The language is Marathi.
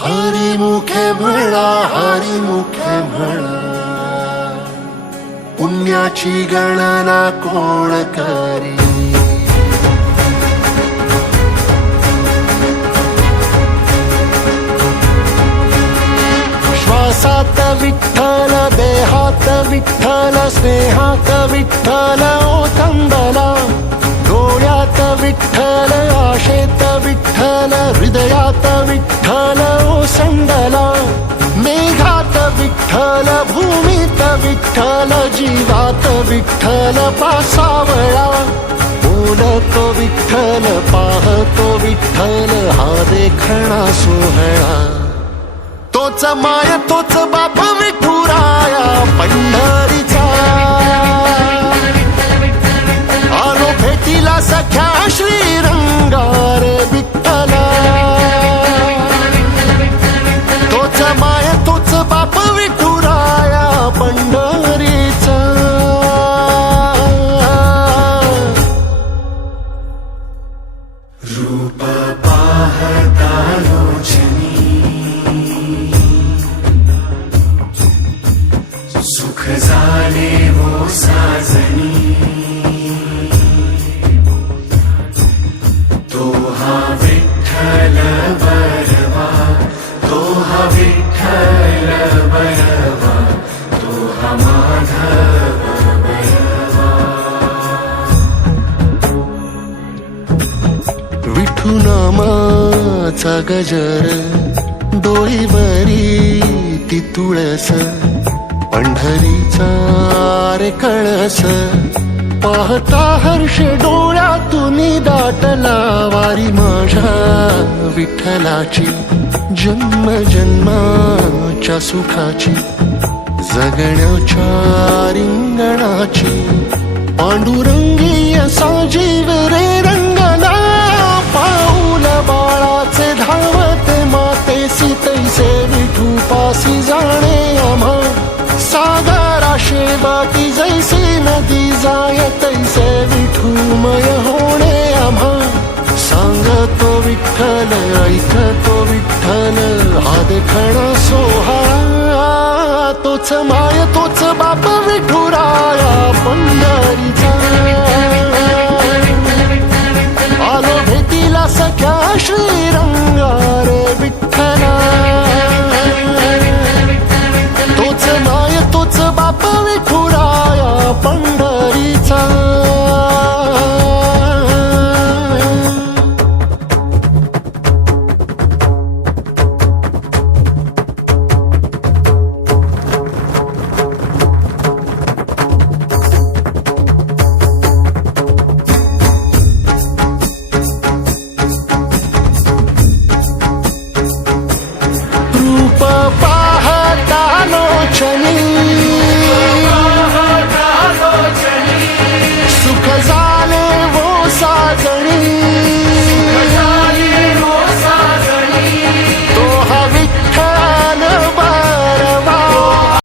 हरी मुखे म्हणा, हरी मुखे म्हणा, पुण्याची गणना कोण करी. श्वासात विठ्ठल, देहात विठ्ठल, स्नेहात विठ्ठल ओथंबला. डोळ्यात विठ्ठल, आशेत विठ्ठल, हृदयात विठ्ठल ओसंडला. मेघात विठ्ठल, भूमीत विठ्ठल, जीवात विठ्ठल पासावळा. बोलतो विठ्ठल, पाहतो विठ्ठल, हा देखणा सोहळा. तोच माय तोच बाप विठुराया पंढरीचा. आलो भेटीला सख्या श्रीरंगार विठ्ठला. तोच माय तोच बाप विठुराया पंढरीचा. रूप पाहता लोचनी, सुख झाले हो साजनी. तो हा विठ्ठल बरवा, तो हा विठ्ठल बरवा, तो हा माधव बरवा. विठू नामाचा गजर, डोईवरी ती तुळस. पंढरीचा रे कळस, पाहता हर्ष डोळ्यातून दाटला. वारी माझ्या विठ्ठलाची, जन्म जन्माच्या सुखाची, जगण्याच्या रिंगणाची. पांडुरंगी असा जीव रे रंगला. पाऊल बाळाचे धावते मातेसी, तैसे विठू पासी जाणे आम्हा. सागरा शेवाती जैसे नदी जाय, तैसे विठूमय होणे आम्हा. सांगतो विठ्ठल, ऐकतो विठ्ठल, हा देखणा सोहळा. तोच माय तोच बाप विठुराया पंढरीचा. आलो भेटीला सख्या श्रीरंग